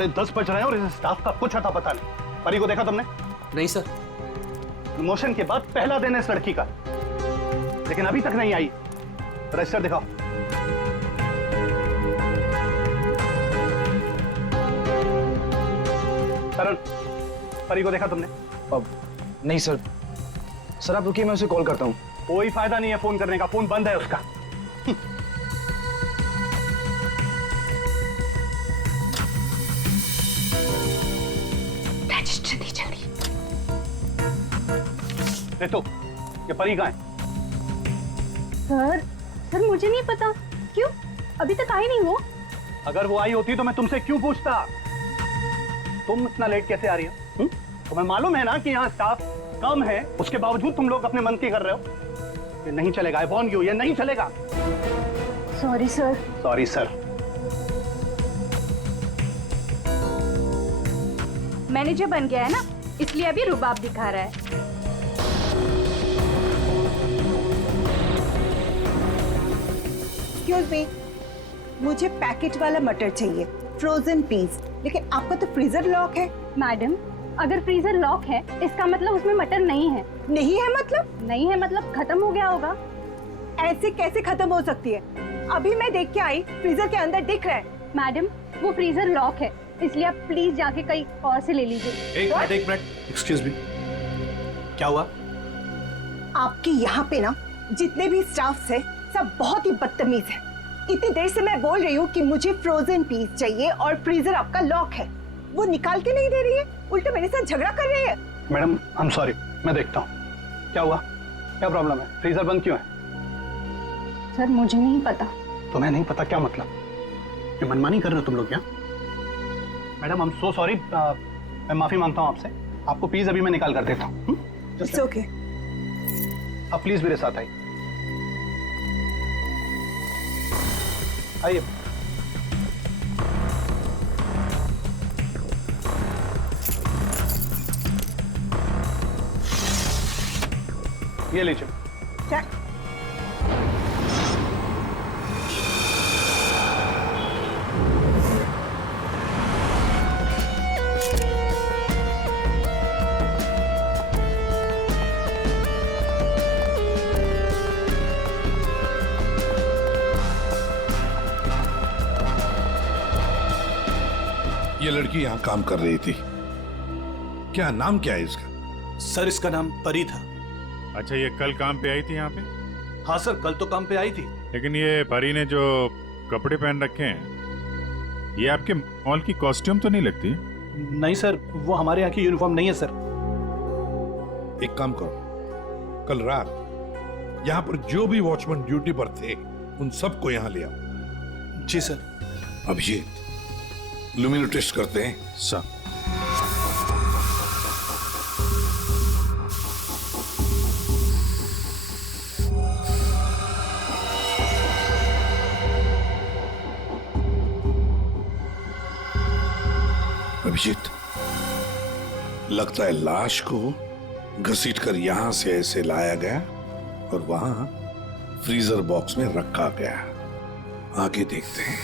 10:30 बज रहे हैं और इस स्टाफ का कुछ अता पता नहीं। परी को देखा तुमने? नहीं सर। प्रमोशन के बाद पहला दिन है इस लड़की का, लेकिन अभी तक नहीं आई। रजिस्टर दिखाओ। करण, परी को देखा तुमने? अब नहीं सर। सर आप रुकिए, मैं उसे कॉल करता हूँ। कोई फायदा नहीं है फोन करने का, फोन बंद है उसका। रजिस्टर दी जल्दी। तो ये परी कहाँ है? सर मुझे नहीं पता। क्यों? अभी तक आई नहीं वो। अगर वो आई होती तो मैं तुमसे क्यों पूछता? तुम इतना लेट कैसे आ रही हो? तुम्हें मालूम है ना कि यहाँ स्टाफ कम है, उसके बावजूद तुम लोग अपने मन की कर रहे हो। ये नहीं चलेगा, आई वॉर्न यू, ये नहीं चलेगा। Sorry sir. Sorry sir. Manager बन गया है ना, इसलिए अभी रुबाब दिखा रहा है। एक्सक्यूज मी, मुझे पैकेट वाला मटर चाहिए, फ्रोजन पीस। लेकिन आपका तो फ्रीजर लॉक है। मैडम, अगर फ्रीजर लॉक है इसका मतलब उसमें मटर नहीं है। नहीं है मतलब? नहीं है मतलब खत्म हो गया होगा। ऐसे कैसे खत्म हो सकती है? अभी मैं देख के आई, फ्रीजर के अंदर दिख रहा है। मैडम, वो फ्रीजर लॉक है, इसलिए आप प्लीज जाके कहीं और से ले लीजिए। एक मिनट। एक्सक्यूज मी, क्या हुआ? आपके यहाँ पे ना जितने भी स्टाफ है सब बहुत ही बदतमीज है। इतनी देर से मैं बोल रही हूँ कि मुझे फ्रोजन पीस चाहिए और फ्रीजर आपका लॉक है, वो निकाल के नहीं दे रही है, उल्टे मेरे साथ झगड़ा कर रही है। मैडम, आई एम सॉरी, मैं देखता हूँ क्या हुआ, क्या प्रॉब्लम है, फ्रीजर बंद क्यों है? सर मुझे नहीं पता। तुम्हें नहीं पता क्या मतलब? ये मनमानी कर रहे हो तुम लोग क्या? Madam, I am so sorry, मैं माफी मांगता हूँ आपसे। आपको प्लीज अभी मैं निकाल कर देता हूँ। It's okay. अब प्लीज मेरे साथ आइए। आइए। ये लीजिए। क्या? ये लड़की यहाँ काम कर रही थी, क्या नाम क्या है इसका? सर इसका नाम परी था। अच्छा, ये कल काम पे आई थी यहाँ पे? हाँ सर, कल तो काम पे आई थी। लेकिन ये परी ने जो कपड़े पहन रखे हैं, ये आपके मॉल की कॉस्ट्यूम तो नहीं लगती? नहीं सर, वो हमारे यहाँ की यूनिफॉर्म नहीं है सर। एक काम करो, कल रात यहाँ पर जो भी वॉचमैन ड्यूटी पर थे उन सबको यहाँ ले आओ। जी सर। अभिजीत, लुमिनो टेस्ट करते हैं। सर। अभिजीत, लगता है लाश को घसीटकर यहां से ऐसे लाया गया और वहां फ्रीजर बॉक्स में रखा गया। आगे देखते हैं।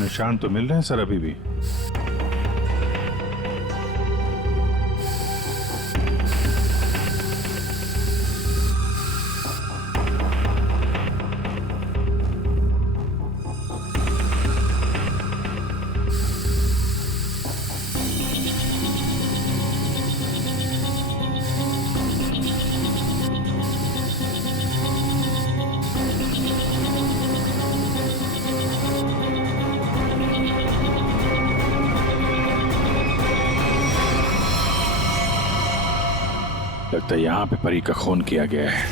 निशान तो मिल रहे हैं सर अभी भी। लगता है यहाँ पे परी का खून किया गया है।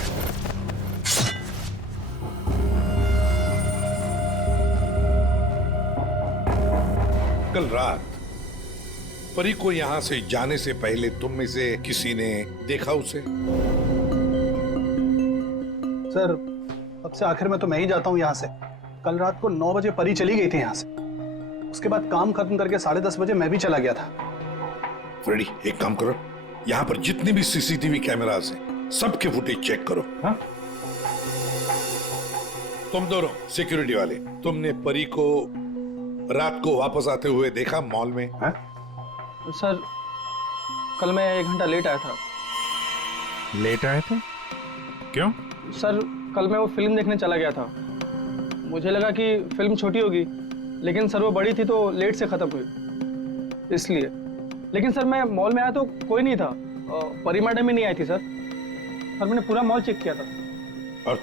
कल रात परी को यहां से जाने से पहले तुम में से किसी ने देखा उसे? सर, अब से आखिर में तो मैं ही जाता हूँ यहाँ से। कल रात को 9 बजे परी चली गई थी यहाँ से। उसके बाद काम खत्म करके 10:30 बजे मैं भी चला गया था। फ्रेडी, एक काम करो, यहाँ पर जितने भी सीसीटीवी कैमरास हैं सबके फुटेज चेक करो। हाँ, तुम दोनों सिक्योरिटी वाले, तुमने परी को रात को वापस आते हुए देखा मॉल में? हाँ? सर कल मैं 1 घंटा लेट आया था। लेट आए थे? क्यों? सर कल मैं वो फिल्म देखने चला गया था। मुझे लगा कि फिल्म छोटी होगी, लेकिन सर वो बड़ी थी तो लेट से खत्म हुई, इसलिए। लेकिन सर मैं मॉल में आया तो कोई नहीं था, परी मैडम ही नहीं आई थी सर। मैंने पूरा मॉल चेक किया था। और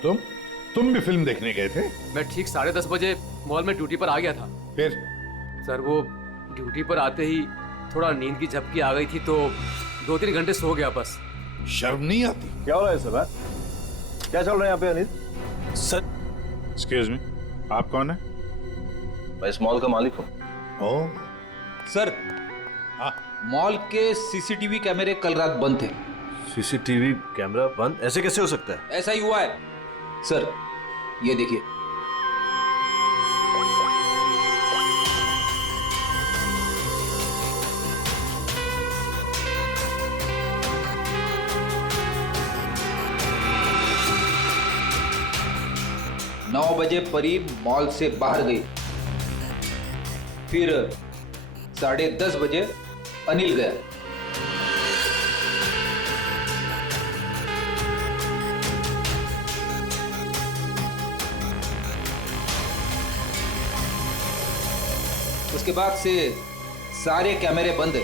तुम भी फिल्म देखने गए थे? मैं ठीक 10:30 बजे मॉल में ड्यूटी पर आ गया था। फिर? सर वो ड्यूटी पर आते ही थोड़ा नींद की झपकी आ गई थी तो 2-3 घंटे सो गया बस। शर्म नहीं आती? क्या हो रहा है सर? क्या चल रहा है यहाँ पे अनिल? सर एक्सक्यूज मी, आप कौन है? मैं इस मॉल का मालिक हूँ। ओ, सर हाँ। मॉल के सीसीटीवी कैमरे कल रात बंद थे। सीसीटीवी कैमरा बंद? ऐसे कैसे हो सकता है? ऐसा ही हुआ है सर, ये देखिए। नौ बजे परी मॉल से बाहर गई, फिर 10:30 बजे अनिल गया। उसके बाद से सारे कैमरे बंद है।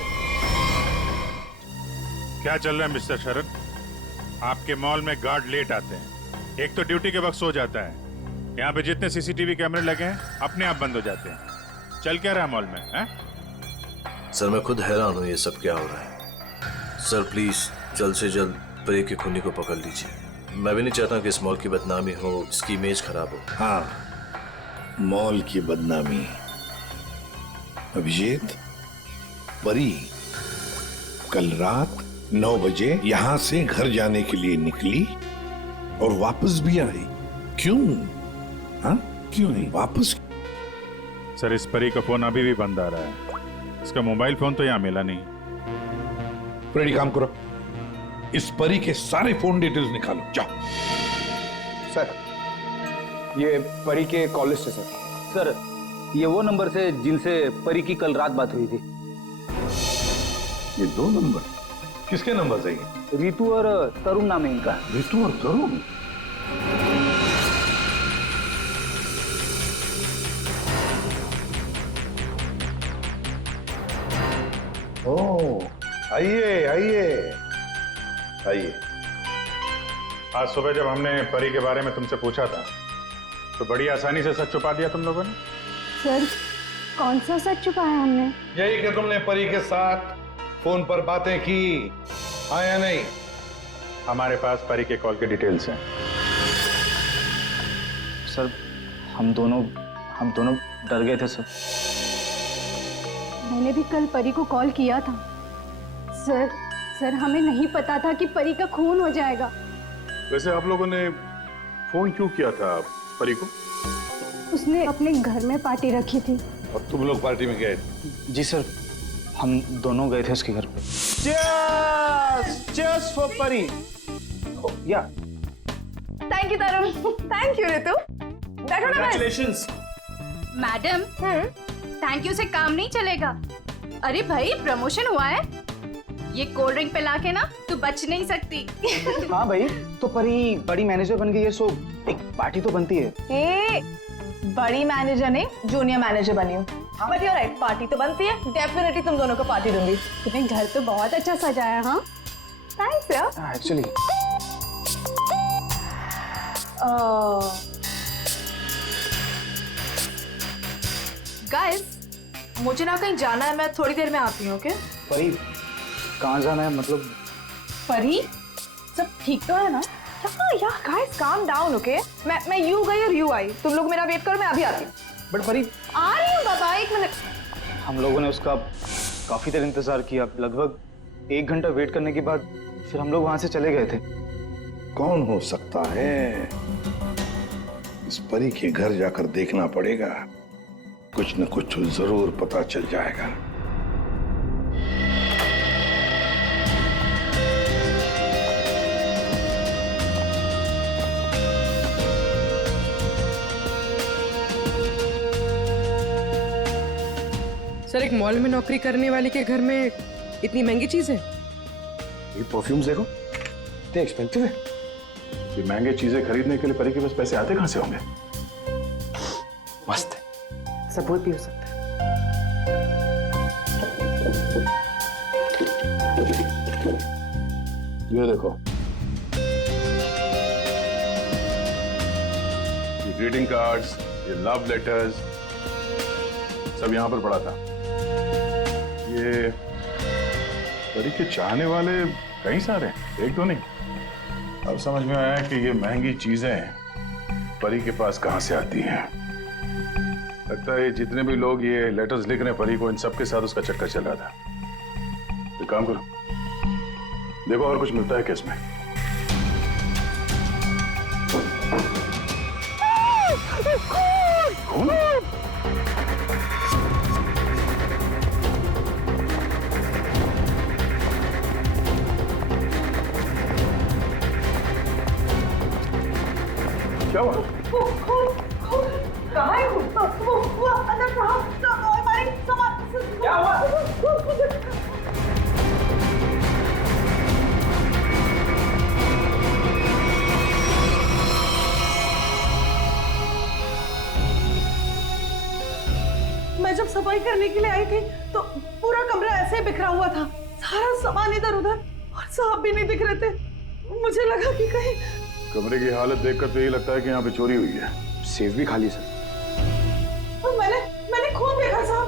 क्या चल रहा है मिस्टर शरद? आपके मॉल में गार्ड लेट आते हैं, एक तो ड्यूटी के वक्त सो जाता है, यहाँ पे जितने सीसीटीवी कैमरे लगे हैं अपने आप बंद हो जाते हैं। चल क्या रहा है मॉल में? है? सर मैं खुद हैरान हूँ ये सब क्या हो रहा है। सर प्लीज जल्द से जल्द परी के खूनी को पकड़ लीजिए। मैं भी नहीं चाहता कि इस मॉल की बदनामी हो, इसकी इमेज खराब हो। हाँ, मॉल की बदनामी। अभिजीत, परी कल रात 9 बजे यहां से घर जाने के लिए निकली और वापस भी आई। क्यों? हाँ, क्यों नहीं वापस? सर इस परी का फोन अभी भी बंद आ रहा है, इसका मोबाइल फोन तो यहाँ मिला नहीं। फ्रेडी काम करो, इस परी के सारे फोन डिटेल्स निकालो, जाओ। सर ये परी के कॉल लिस्ट है सर। सर ये वो नंबर से जिनसे परी की कल रात बात हुई थी। ये 2 नंबर किसके नंबर है? रितु और तरुण नाम है इनका। रितु और तरुण? ओ, आइए आइए आइए। आज सुबह जब हमने परी के बारे में तुमसे पूछा था तो बड़ी आसानी से सच छुपा दिया तुम लोगों ने। सर कौन सा सच छुपाया हमने? यही कि तुमने परी के साथ फोन पर बातें की, हाँ या नहीं? हमारे पास परी के कॉल के डिटेल्स हैं। सर हम दोनों डर गए थे सर। मैंने भी कल परी को कॉल किया था। सर हमें नहीं पता था कि परी का खून हो जाएगा। वैसे आप लोगों ने फोन क्यों किया था परी को? उसने अपने घर में पार्टी रखी थी। और तुम लोग पार्टी में गए? जी सर, हम दोनों गए थे उसके घर पे। Cheers for परी। या thank you Tarun, thank you Ritu. बैठो ना। Congratulations। मैडम थैंक यू से काम नहीं चलेगा। अरे भाई प्रमोशन हुआ है, ये कोल्ड ड्रिंक पिला के ना तू बच नहीं सकती। हाँ भाई, तो परी बड़ी मैनेजर बन गई है, सो एक पार्टी तो बनती है। ए, बड़ी मैनेजर नहीं, जूनियर मैनेजर बनी हूँ। बट यू राइट, पार्टी तो बनती है। डेफिनेटली तुम दोनों को पार्टी दूंगी। तुम्हें घर तो बहुत अच्छा सजाया। हाँ थैंक्स यार। एक्चुअली गाइस, मुझे ना कहीं जाना है, मैं थोड़ी देर में आती हूँ। ओके? परी कहाँ जाना है? मतलब परी सब ठीक तो है ना? या गाइस काम डाउन। ओके, मैं यू गई और यू आई। तुम लोग मेरा वेट करो, मैं अभी आती हूँ। बट परी आ रही हूँ बाबा, 1 मिनट। हम लोगों ने उसका काफी देर इंतजार किया, लगभग 1 घंटा वेट करने के बाद फिर हम लोग वहां से चले गए थे। कौन हो सकता है? इस परी के घर जाकर देखना पड़ेगा, कुछ न कुछ जरूर पता चल जाएगा। सर एक मॉल में नौकरी करने वाले के घर में इतनी महंगी चीज है? ये परफ्यूम्स देखो, इतने एक्सपेंसिव है। ये महंगे चीजें खरीदने के लिए परी के पास पैसे आते कहां से होंगे? मस्त है। सबूत भी हो सकता है। ये देखो, ये ग्रीटिंग कार्ड्स, ये लव लेटर्स सब यहां पर पड़ा था। ये परी के चाहने वाले कई सारे हैं, एक दो नहीं। अब समझ में आया कि ये महंगी चीजें परी के पास कहां से आती हैं। लगता है जितने भी लोग ये लेटर्स लिख रहे हैं परी को, इन सब के साथ उसका चक्कर चल रहा था। एक काम करो, देखो और कुछ मिलता है क्या इसमें। खून? क्या हुआ? कहाँ है वो अंदर हमारे सामान। क्या हुआ? मैं जब सफाई करने के लिए आई थी तो पूरा कमरा ऐसे बिखरा हुआ था, सारा सामान इधर उधर, और साहब भी नहीं दिख रहे थे। मुझे लगा कि कहीं कमरे की हालत देखकर तो यही लगता है कि यहाँ पे चोरी हुई है। सेफ भी खाली सर। मैंने खून देखा साहब।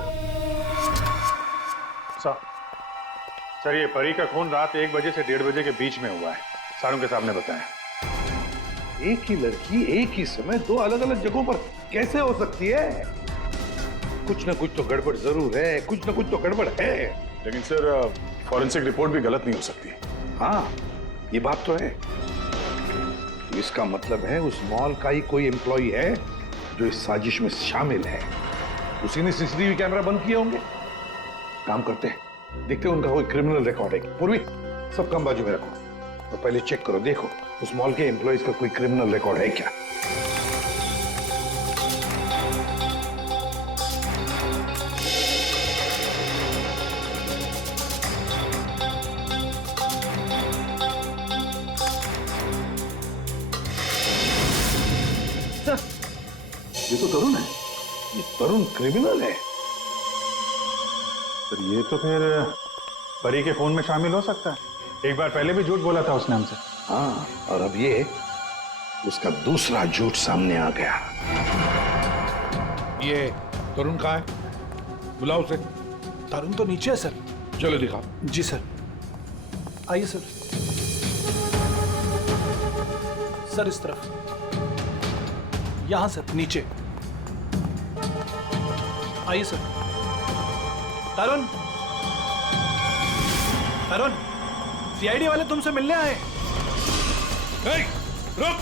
सर ये परी का खून रात 1 बजे से 1:30 बजे के बीच में हुआ है, सारों के सामने बताया। एक ही लड़की एक ही समय दो अलग अलग जगहों पर कैसे हो सकती है? कुछ ना कुछ तो गड़बड़ जरूर है, कुछ ना कुछ तो गड़बड़ है। लेकिन सर फॉरेंसिक रिपोर्ट भी गलत नहीं हो सकती। हाँ, ये बात तो है। इसका मतलब है उस मॉल का ही कोई एम्प्लॉई है जो इस साजिश में शामिल है। उसी ने सीसीटीवी कैमरा बंद किए होंगे। काम करते हैं, देखते हैं उनका कोई क्रिमिनल रिकॉर्ड है। पूर्वी, सब काम बाजू में रखो और पहले चेक करो, देखो उस मॉल के एम्प्लॉइज का कोई क्रिमिनल रिकॉर्ड है क्या। ये तो तरुण है, ये तरुण क्रिमिनल है। सर ये तो फिर परी के खून में शामिल हो सकता है। एक बार पहले भी झूठ बोला था उसने हमसे। हाँ, और अब ये उसका दूसरा झूठ सामने आ गया। ये तरुण कहाँ है? बुलाओ उसे। तरुण तो नीचे है सर। चलो दिखाओ। जी सर, आइए सर। सर इस तरफ, यहां सर, नीचे आइए सर। तरुण, तरुण, सीआईडी वाले तुमसे मिलने आए। रुक।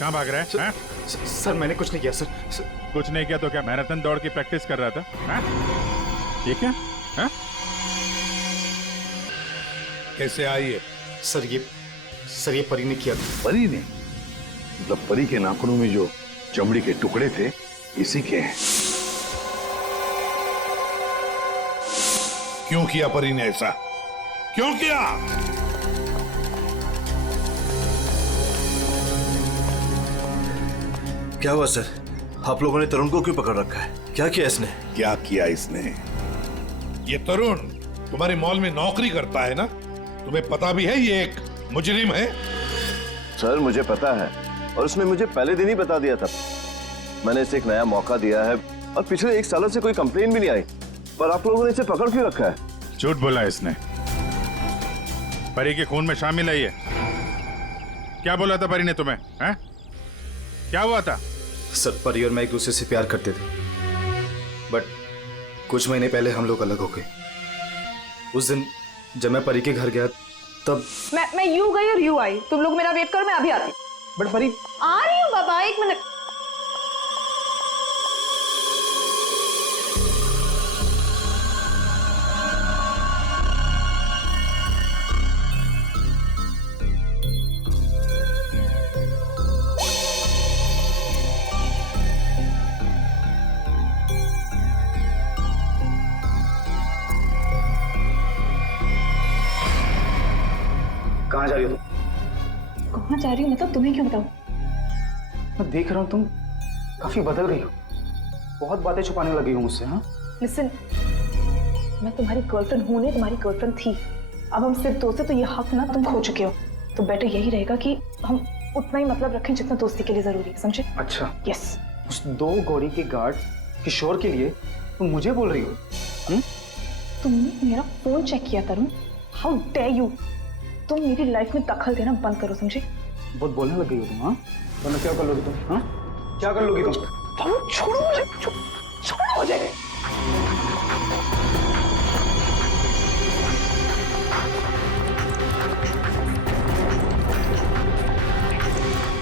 कहाँ भाग रहा है? सर मैंने कुछ नहीं किया सर। कुछ नहीं किया तो क्या मैराथन दौड़ की प्रैक्टिस कर रहा था? ये क्या? कैसे आई है? सर ये परी ने किया था। परी ने? मतलब परी के नाखूनों में जो चमड़ी के टुकड़े थे इसी के हैं। क्यों किया परी ने ऐसा? क्यों किया? क्या हुआ सर? आप लोगों ने तरुण को क्यों पकड़ रखा है? क्या किया इसने? क्या किया इसने? ये तरुण तुम्हारे मॉल में नौकरी करता है ना? तुम्हें पता भी है ये एक मुजरिम है? सर मुझे पता है, और उसने मुझे पहले दिन ही बता दिया था। मैंने इसे एक नया मौका दिया है और पिछले 1 साल से कोई कंप्लेन भी नहीं आई, पर आप लोगों ने इसे पकड़ क्यों रखा है? झूठ बोला इसने। परी के खून में शामिल है ये। क्या बोला था परी ने तुम्हें? हैं? क्या हुआ था? सर परी और मैं एक दूसरे से प्यार करते थे, बट कुछ महीने पहले हम लोग अलग हो गए। उस दिन जब मैं परी के घर गया तब मैं यूं गई और यूं आई। तुम लोग मेरा वेट करो, मैं अभी आती। बट परी, आ रही हूँ बाबा, 1 मिनट। कहाँ जा रही हो तुम? कहाँ जा रही हूँ मतलब, तुम्हें क्यों बताऊँ? मैं देख रहा हूँ तुम काफी बदल गई हो, बहुत बातें छुपाने लगी हो मुझसे। हाँ लिसन, मैं तुम्हारी गर्लफ्रेंड हूँ नहीं, तुम्हारी गर्लफ्रेंड थी। अब हम सिर्फ दोस्त हैं, तो ये हक ना तुम खो चुके हो। तो बेटर यही रहेगा कि हम उतना ही मतलब रखें जितना दोस्ती के लिए जरूरी है, समझे? अच्छा, यस। उस 2 गौरी के गार्ड किशोर के लिए तुम मुझे बोल रही हो? तुमने मेरा फोन चेक किया तरुण, हाउ डेयर यू। तुम मेरी लाइफ में दखल देना बंद करो, समझे? बहुत बोलने लग गई हो तुम। हाँ, वरना क्या कर लोगी तुम? हाँ, क्या कर लोगी तुम? छोड़ो मुझे, छोड़ो मुझे।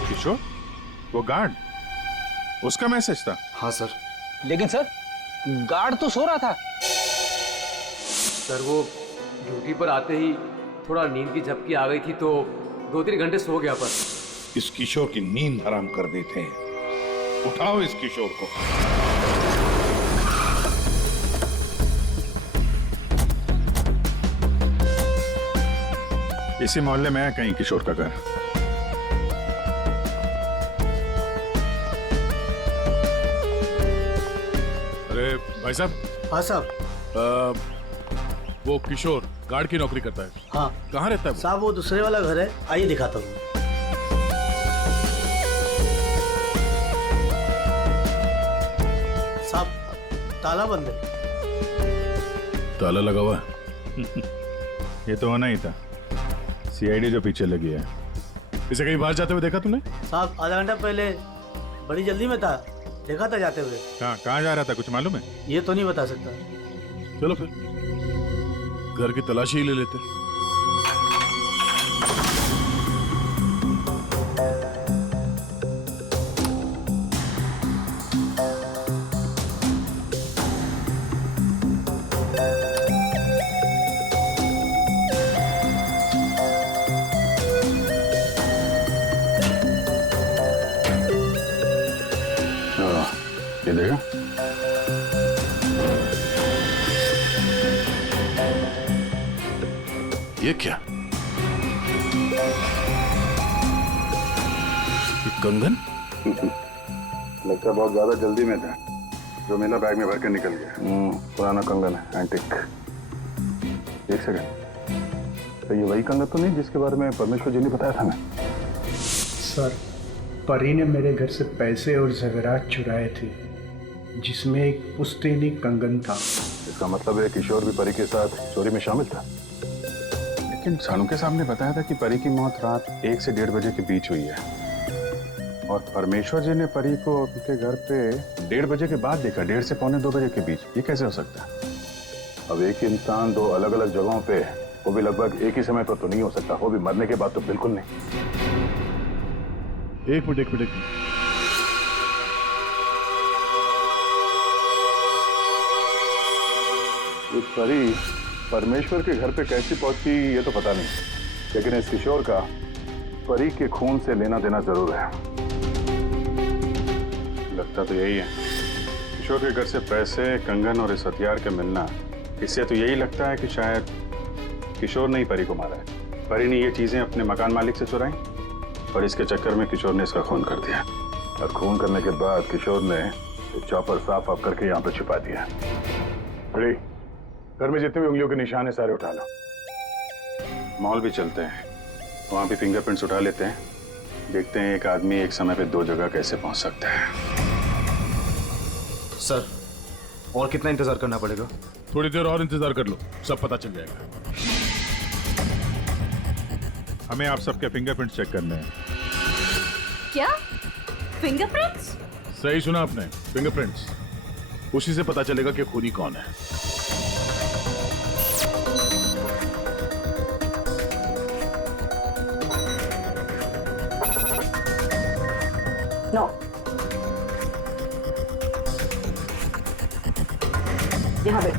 किशोर, वो गार्ड, उसका मैसेज था? हाँ सर। लेकिन सर, गार्ड तो सो रहा था। सर वो ड्यूटी पर आते ही थोड़ा नींद की झपकी आ गई थी, तो 2-3 घंटे सो गया। पर इस किशोर की नींद हराम कर देते हैं। उठाओ इस किशोर को। इसी मोहल्ले में है कहीं किशोर का घर। अरे भाई साहब। हाँ साहब। वो किशोर गार्ड की नौकरी करता है। हाँ। कहाँ रहता है वो? साहब वो दूसरे वाला घर है, आइए दिखाता हूँ। साहब ताला बंद है। ताला लगा हुआ है। ये तो होना ही था, सीआईडी जो पीछे लगी है। इसे कहीं बाहर जाते हुए देखा तूने? साहब आधा घंटा पहले बड़ी जल्दी में था, देखा था जाते हुए। कहाँ जा रहा था, कुछ मालूम है? ये तो नहीं बता सकता। चलो फिर घर की तलाशी ही ले लेते। ये देखा? ये क्या? ये कंगन? लगता बहुत ज्यादा जल्दी में था, जो मेरा बैग में भर के निकल गया। पुराना कंगन है, एंटिक। एक सेकंड, तो ये वही कंगन तो नहीं जिसके बारे में परमेश्वर जी ने बताया था? मैं सर, परी ने मेरे घर से पैसे और ज़ेवरात चुराए थे, जिसमें एक पुश्तैनी कंगन था। इसका मतलब है किशोर भी परी के साथ चोरी में शामिल था। लेकिन सानू के सामने बताया था कि परी की मौत रात 1 से 1:30 बजे के बीच हुई है, और परमेश्वर जी ने परी को उनके घर पे 1:30 बजे के बाद देखा, 1:30 से 1:45-2 बजे के बीच। ये कैसे हो सकता है? अब एक ही इंसान 2 अलग अलग जगहों पे, वो भी लगभग एक ही समय पर तो नहीं हो सकता, वो भी मरने के बाद तो बिल्कुल नहीं। एक मिनट। ये परी परमेश्वर के घर पे कैसे पहुंची ये तो पता नहीं, लेकिन इस किशोर का परी के खून से लेना देना जरूर है। लगता तो यही है। किशोर के घर से पैसे, कंगन और इस हथियार के मिलना, इससे तो यही लगता है कि शायद किशोर ने ही परी को मारा है। परी ने ये चीजें अपने मकान मालिक से चुराई, और इसके चक्कर में किशोर ने इसका खून कर दिया, और खून करने के बाद किशोर ने चॉपर साफ ऑफ करके यहाँ पे छुपा दिया। बड़ी घर में जितने भी उंगलियों के निशान है सारे उठा लो। मॉल भी चलते हैं, वहां भी फिंगरप्रिंट्स उठा लेते हैं, देखते हैं एक आदमी एक समय पे 2 जगह कैसे पहुंच सकता है। सर, और कितना इंतजार करना पड़ेगा? थोड़ी देर और इंतजार कर लो, सब पता चल जाएगा। हमें आप सबके फिंगरप्रिंट्स चेक करने हैं। क्या फिंगरप्रिंट्स? सही सुना आपने, फिंगरप्रिंट्स। उसी से पता चलेगा कि खूनी कौन है। यहाँ पे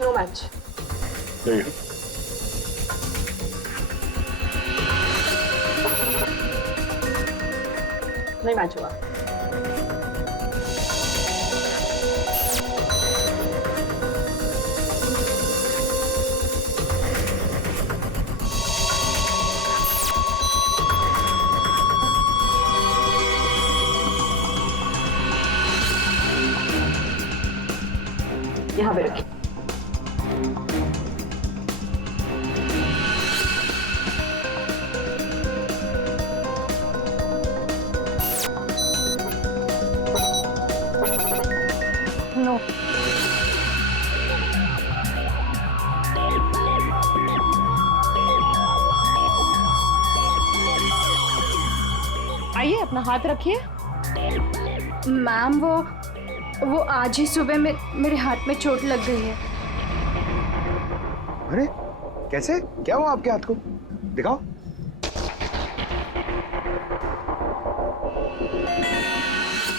नो मैच। नहीं मैच हुआ। यहाँ पे रखिए। नो। आइए अपना हाथ रखिए। मैम वो आज ही सुबह मेरे हाथ में चोट लग गई है। अरे कैसे, क्या हुआ आपके हाथ को? दिखाओ।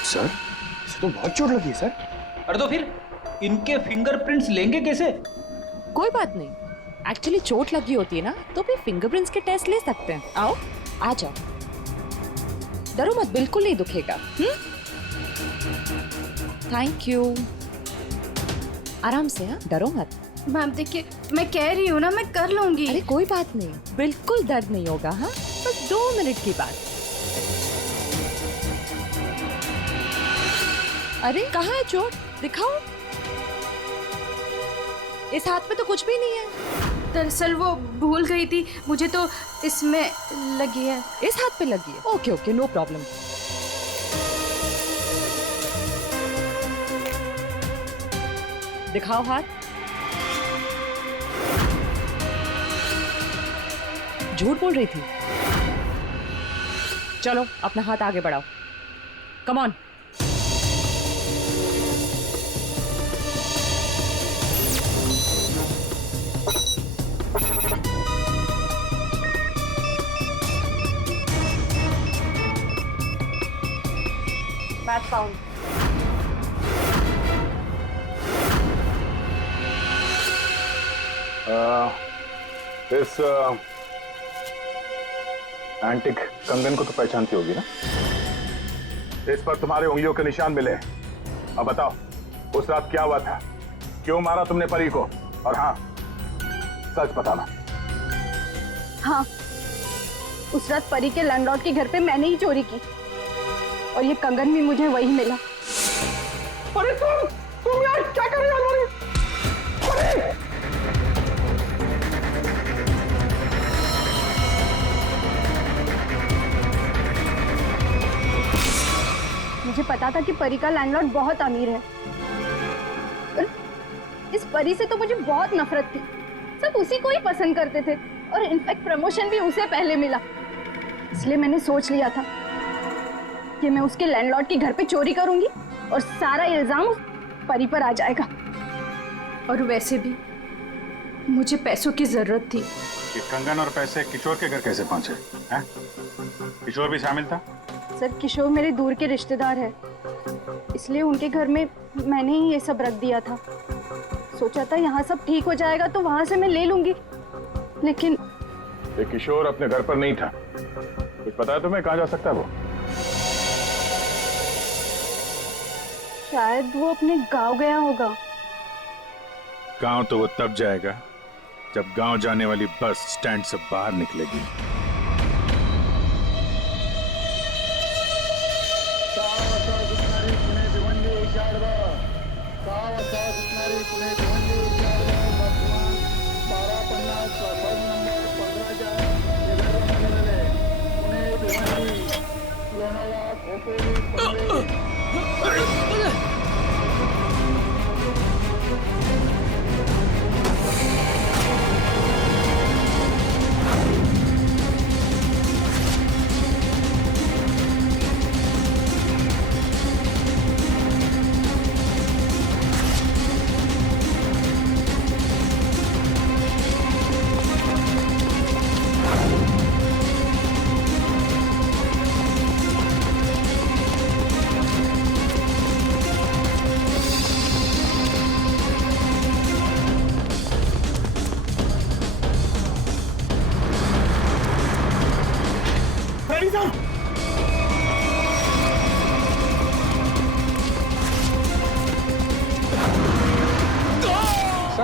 सर इसे तो बहुत चोट लगी है सर। अरे तो फिर इनके फिंगरप्रिंट्स लेंगे कैसे? कोई बात नहीं, एक्चुअली चोट लगी होती है ना तो फिर फिंगरप्रिंट्स के टेस्ट ले सकते हैं। आओ आ जाओ, डरो मत, बिल्कुल नहीं दुखेगा। थैंक यू, आराम से। हाँ डरो मत। मैम देखिए, मैं कह रही हूँ ना, मैं कर लूंगी। अरे कोई बात नहीं, बिल्कुल दर्द नहीं होगा। हाँ बस 2 मिनट की बात। अरे कहाँ है चोट, दिखाओ। इस हाथ में तो कुछ भी नहीं है। दरअसल वो भूल गई थी, मुझे तो इसमें लगी है। इस हाथ पे लगी है? Okay okay, no problem. दिखाओ हाथ। झूठ बोल रही थी। चलो अपना हाथ आगे बढ़ाओ, कम ऑन। Match found. इस एंटिक कंगन को तो पहचानती होगी ना? इस पर तुम्हारे उंगलियों के निशान मिले। अब बताओ उस रात क्या हुआ था, क्यों मारा तुमने परी को? और हाँ सच बताना। हाँ, उस रात परी के लैंडलॉर्ड के घर पे मैंने ही चोरी की और ये कंगन भी मुझे वही मिला। अरे तुम यार क्या कर रही हो हमारी? अरे मुझे पता था कि परी का लैंडलॉर्ड बहुत अमीर है। पर इस परी से तो मुझे बहुत नफरत थी। सब उसी को ही पसंद करते थे और इनफैक्ट प्रमोशन भी उसे पहले मिला। इसलिए मैंने सोच लिया था कि मैं उसके लैंडलॉर्ड के घर पे चोरी करूंगी और सारा इल्जाम उस परी पर आ जाएगा। और वैसे भी मुझे पैसों की जरूरत थी। ये कंगन और पैसे किशोर के घर कैसे पहुंचे हैं? किशोर भी शामिल था? सर किशोर मेरे दूर के रिश्तेदार है, इसलिए उनके घर में मैंने ही ये सब रख दिया था। सोचा था यहाँ सब ठीक हो जाएगा तो वहां से मैं ले लूंगी, लेकिन ये किशोर अपने घर पर नहीं था। कुछ पता है तुम्हें कहाँ जा सकता है वो? शायद वो अपने गांव गया होगा। गांव तो वो तब जाएगा जब गांव जाने वाली बस स्टैंड से बाहर निकलेगी।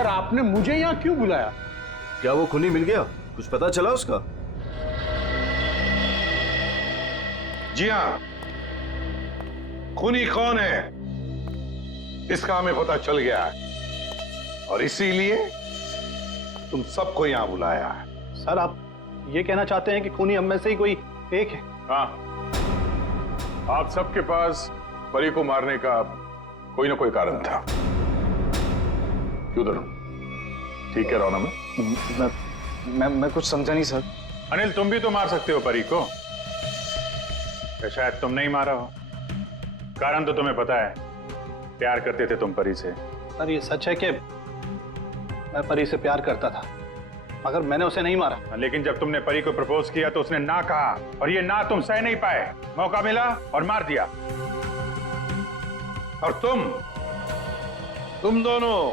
सर आपने मुझे यहाँ क्यों बुलाया? क्या वो खूनी मिल गया? कुछ पता चला उसका? जी हाँ, खूनी कौन है इसका हमें पता चल गया है और इसीलिए तुम सबको यहां बुलाया है। सर आप ये कहना चाहते हैं कि खूनी हम में से ही कोई एक है? हाँ, आप सबके पास परी को मारने का कोई ना कोई कारण था। क्यों तरुण, ठीक कह रहा हूं ना मैं कुछ समझा नहीं सर। अनिल, तुम भी तो मार सकते हो परी को, या शायद तुम नहीं मारा हो। कारण तो तुम्हें पता है, प्यार करते थे तुम परी से। सर ये सच है कि मैं परी से प्यार करता था, मगर मैंने उसे नहीं मारा। लेकिन जब तुमने परी को प्रपोज किया तो उसने ना कहा, और ये ना तुम सह नहीं पाए। मौका मिला और मार दिया। और तुम दोनों,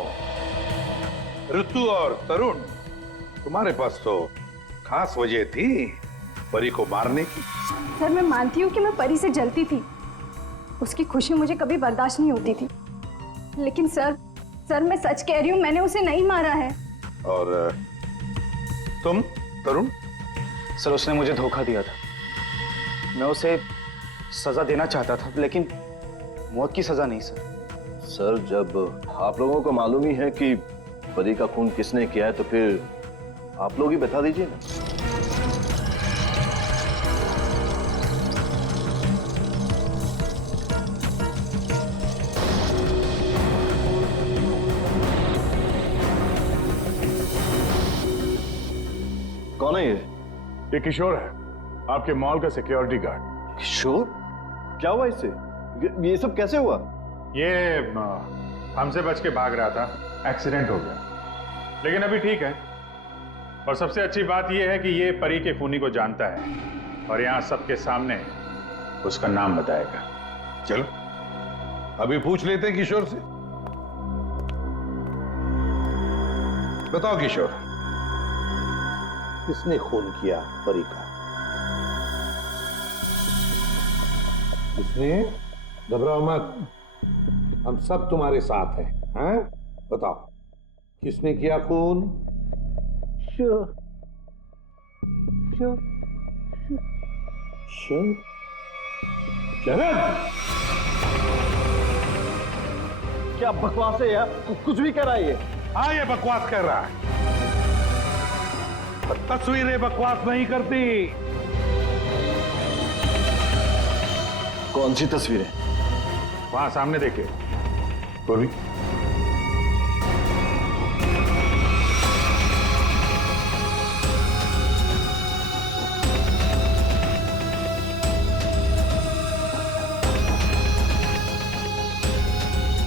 ऋतु और तरुण, तुम्हारे पास तो खास वजह थी परी को मारने की। सर मैं मानती हूँ कि मैं परी से जलती थी, उसकी खुशी मुझे कभी बर्दाश्त नहीं होती थी, लेकिन सर मैं सच कह रही हूँ, मैंने उसे नहीं मारा है। और तुम तरुण? सर उसने मुझे धोखा दिया था। मैं उसे सजा देना चाहता था, लेकिन मौत की सजा नहीं सर। सर जब आप लोगों को मालूम ही है कि परी का खून किसने किया है, तो फिर आप लोग ही बता दीजिए ना। कौन है ये किशोर है, आपके मॉल का सिक्योरिटी गार्ड। किशोर? क्या हुआ इससे? ये सब कैसे हुआ? ये हमसे बच के भाग रहा था, एक्सीडेंट हो गया, लेकिन अभी ठीक है। और सबसे अच्छी बात यह है कि ये परी के खूनी को जानता है और यहाँ सबके सामने उसका नाम बताएगा। चलो अभी पूछ लेते हैं किशोर से। बताओ किशोर, किसने खून किया परी का? किसने? घबराओ मत, हम सब तुम्हारे साथ हैं। हैं? बताओ किसने किया खून? शरद, क्या बकवास है यार, कुछ भी कर रहा है ये। हाँ ये बकवास कर रहा है, तस्वीरें बकवास नहीं करती। कौन सी तस्वीरें? वहां सामने देखिए। गोली।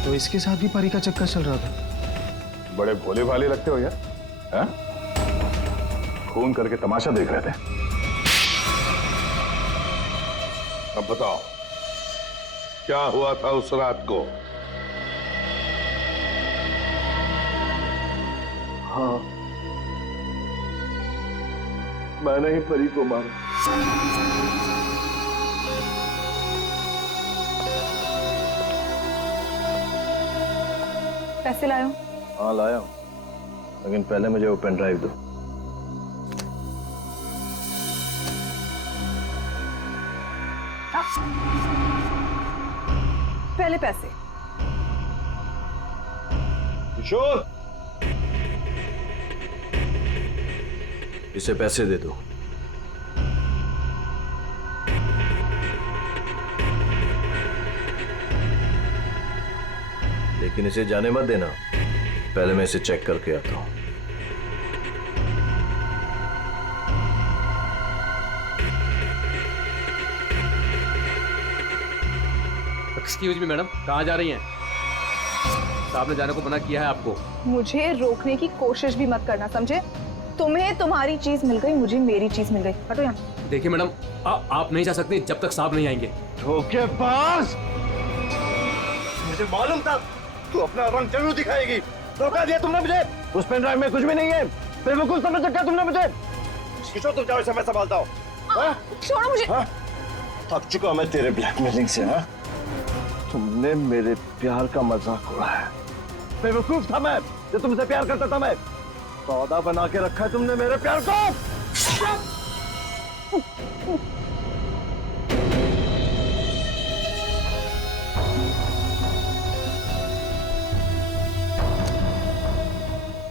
तो इसके साथ भी परी का चक्कर चल रहा था। बड़े भोले भाले लगते हो यार, हैं? खून करके तमाशा देख रहे थे। अब बताओ क्या हुआ था उस रात को? हाँ, मैंने ही परी को मारा। पैसे लायो? हाँ लाया हूं, लेकिन पहले मुझे वो पेन ड्राइव दो। पहले पैसे। किशोर, इसे पैसे दे दो। लेकिन इसे जाने मत देना, पहले मैं इसे चेक करके आता हूं। एक्सक्यूज मी मैडम, कहाँ जा रही हैं? साहब ने जाने को मना किया है आपको। मुझे रोकने की कोशिश भी मत करना, समझे? तुम्हें तुम्हारी चीज मिल गई, मुझे मेरी चीज मिल गई। हटो यहाँ। देखिए मैडम, आप नहीं जा सकते जब तक साहब नहीं आएंगे। धोखेबाज! मुझे मालूम था तू अपना रंग जरूर दिखाएगी। धोखा दिया तुमने मुझे। उस पेन ड्राइव में कुछ भी नहीं है। बेवकूफ समझ रखा तुमने मुझे। किशोर तुम जाओ, इसे मैं संभालता हूँ। छोड़ो मुझे। थक चुका मैं तेरे ब्लैकमेलिंग से। हाँ, तुमने मेरे प्यार का मजाक उड़ाया। बेवकूफ था मैं। जो तुमसे प्यार करता था मैं। सौदा बना के रखा है तुमने मेरे प्यार को।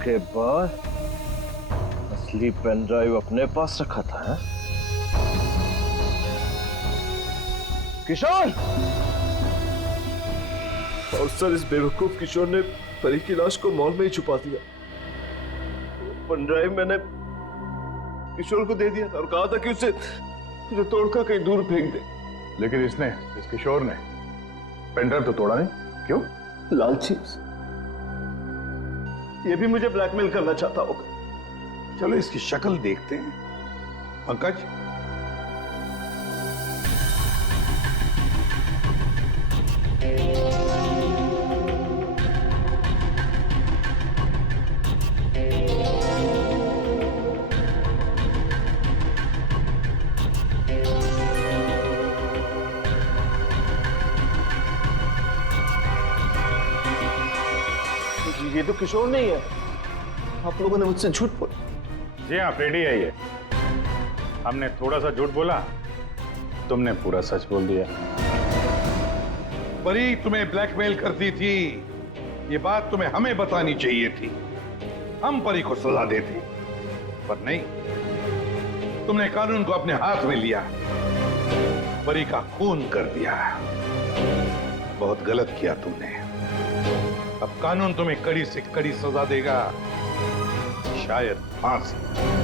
के बाद असली पेन ड्राइव अपने पास रखा था है? किशोर! और सर इस बेवकूफ किशोर ने परी की लाश को मॉल में ही छुपा दिया। पेन ड्राइव मैंने किशोर को दे दिया था और कहा था कि उसे तोड़कर कहीं दूर फेंक दे। लेकिन इस किशोर ने पेनड्राइव तो तोड़ा नहीं, क्यों? लालची। ये भी मुझे ब्लैकमेल करना चाहता होगा। चलो इसकी शक्ल देखते हैं। पंकज, ये तो किशोर नहीं है। आप लोगों ने मुझसे झूठ बोला। जी हाँ, फ्रेडी है ये। हमने थोड़ा सा झूठ बोला, तुमने पूरा सच बोल दिया। परी तुम्हें ब्लैकमेल करती थी, ये बात तुम्हें हमें बतानी चाहिए थी। हम परी को सजा देते, पर नहीं, तुमने कानून को अपने हाथ में लिया, परी का खून कर दिया। बहुत गलत किया तुमने। अब कानून तुम्हें कड़ी से कड़ी सजा देगा, शायद फांसी।